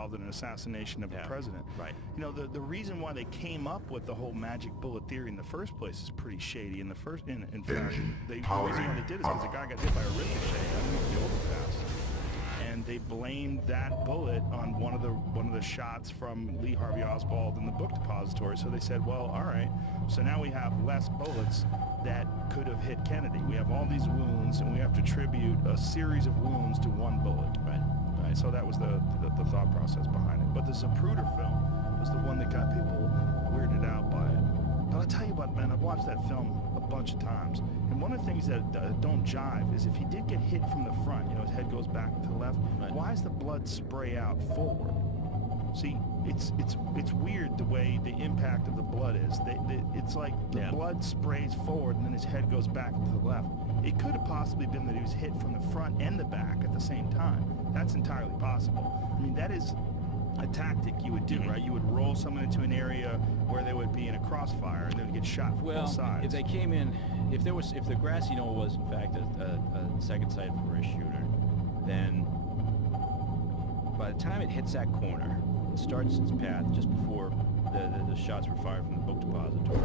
involved in an assassination of a president. Right. You know, the reason why they came up with the whole magic bullet theory in the first place is pretty shady. In fact, the reason why they did it is because the guy got hit by a ricochet underneath the overpass, and they blamed that bullet on one of the shots from Lee Harvey Oswald in the book depository. So they said, well, all right, so now we have less bullets that could have hit Kennedy. We have all these wounds, and we have to attribute a series of wounds to one bullet. Right. So that was the thought process behind it. But the Zapruder film was the one that got people weirded out by it. But I'll tell you what, man, I've watched that film a bunch of times, and one of the things that don't jive is if he did get hit from the front, you know, his head goes back to the left, why does the blood spray out forward? See, it's weird the way the impact of the blood is. It's like the blood sprays forward and then his head goes back to the left. It could have possibly been that he was hit from the front and the back at the same time. That's entirely possible. I mean, that is a tactic you would do, right? You would roll someone into an area where they would be in a crossfire and they would get shot from both sides. If they came in, if the grassy knoll was in fact a second site for a shooter, then by the time it hits that corner, it starts its path just before the shots were fired from the book depository.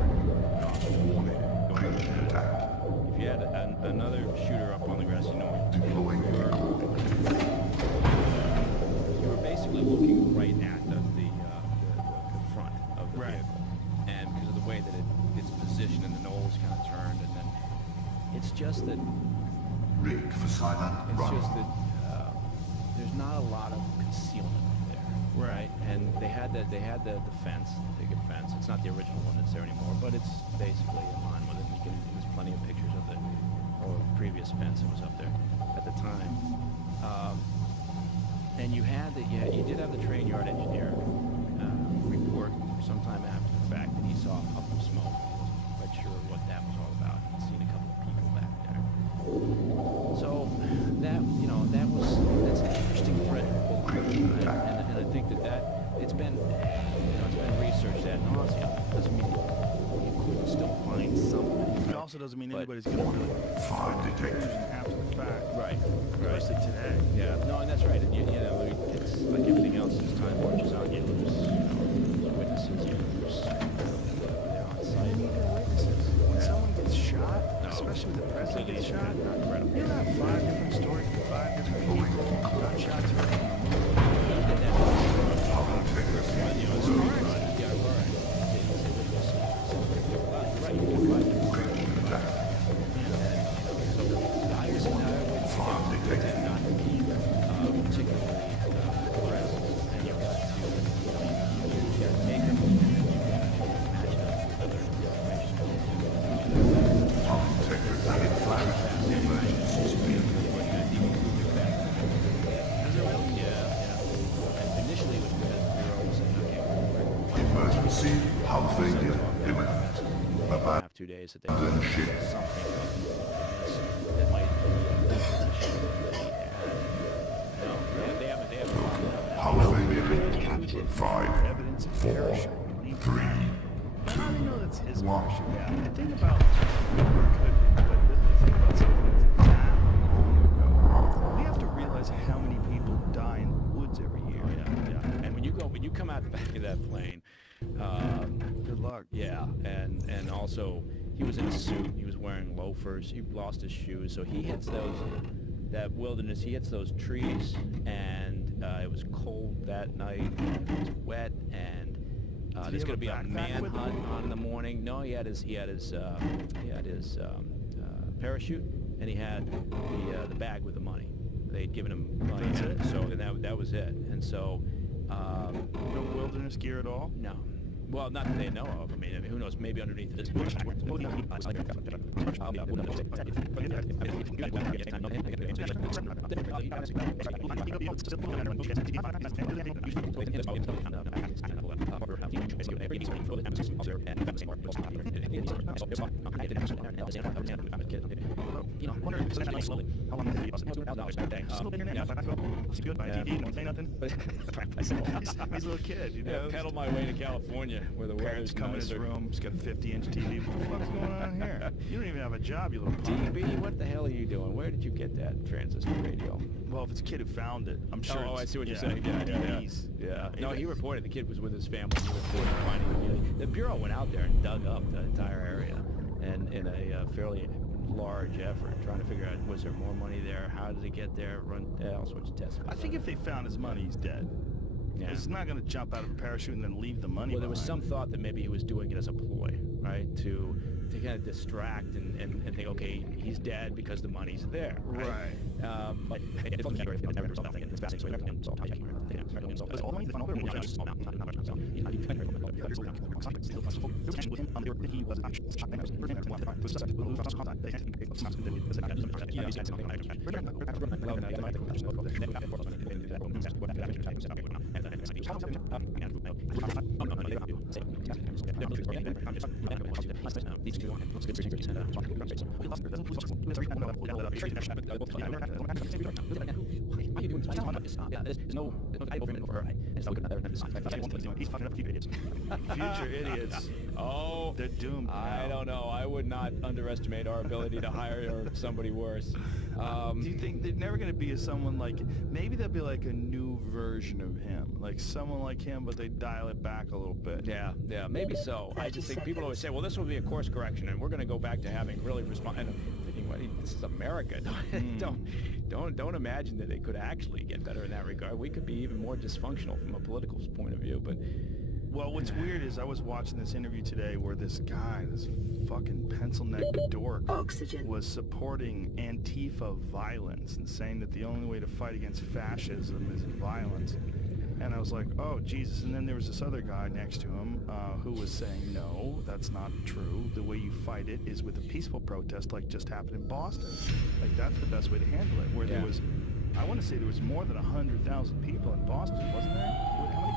If you had another shooter up on the grassy knoll, you were basically looking right at the front of the vehicle, and because of the way that it's positioned and the knoll is kind of turned, and then it's just that rigged for silent run. It's just that there's not a lot of concealment up there, right? And they had the fence, the picket fence. It's not the original one that's there anymore, but it's basically in line with it. There's plenty of pictures of the previous fence that was up there at the time. And you did have the train yard engineer report sometime after the fact that he saw a puff of smoke. He wasn't quite sure what that was all about. He'd seen a couple of people back there. So that's an interesting thread. And I think that it's been researched ad nauseum. Doesn't mean you couldn't still find something. It also doesn't mean anybody's going to really find detectives after the fact. Right. Especially today. Yeah. No, and that's right. And it's like everything else as time marches on. You lose witnesses. You lose they're on site. You need witnesses. When someone gets shot, especially when the president gets shot, you have 5 different stories from 5 different people. Gunshots heard from the moon. Emergency hull failure imminent. About 2 days that they ship. something that might they haven't Hull failure. 5, Evidence of 4, parachute. 3, How do you know that's his 1. parachute? Yeah, the thing about the thing about something that's that long ago, we have to realize how many people die in the woods every year. And when you come out the back of that plane, good luck. Yeah, and also he was in a suit. He was wearing loafers. He lost his shoes, so he hits that wilderness. He hits those trees, and it was cold that night. It was wet, and there's going to be a manhunt on in the morning. No, he had his parachute, and he had the bag with the money. They'd given him money, so and that was it. And so no wilderness gear at all. No. Well, not that they know of. I mean, who knows? Maybe underneath this. You know, wonder if it's slowly. How long did he $2,000 per day? Still bigger now. He's good by TV. Don't say nothing. He's a little kid, you know. Pedal my way to California, where the Parents weather's come in his nicer. room. He's got a 50-inch TV. What the fuck's going on here? You don't even have a job, you little punk. DB, what the hell are you doing? Where did you get that transistor radio? Well, if it's a kid who found it, I'm sure. Oh, it's, I see what you're yeah, saying. Yeah. DVDs. Yeah. No, he reported the kid was with his family. He reported finding the Bureau went out there and dug up the entire area, and in a fairly large effort, trying to figure out was there more money there, how did it get there, run all sorts of tests. I think if they found his money, he's dead. Yeah. He's not going to jump out of a parachute and then leave the money Well, there was behind. some thought that maybe he was doing it as a ploy, right, to kind of distract and think, okay, he's dead because the money's there, right? But it wasn't sure if it never resolved nothing. It's fascinating, so we never solved it. Was all the money found over? He was He's fucking up future idiots. Future idiots. Oh, They're doomed I now. don't know. I would not underestimate our ability to hire somebody worse. Do you think they're never going to be someone like, maybe there'll be like a new version of him, like someone like him, but they dial it back a little bit. Yeah, maybe so. I just think people always say, well, this will be a course correction, and we're going to go back to having really respond. And I'm thinking, well, this is America. Don't imagine that it could actually get better in that regard. We could be even more dysfunctional from a political point of view, but... Well, what's weird is I was watching this interview today where this guy, this fucking pencil-necked dork, was supporting Antifa violence and saying that the only way to fight against fascism is in violence. And I was like, oh, Jesus. And then there was this other guy next to him who was saying, no, that's not true. The way you fight it is with a peaceful protest like just happened in Boston. Like, that's the best way to handle it. Where there was, I want to say there was more than 100,000 people in Boston, wasn't there? How many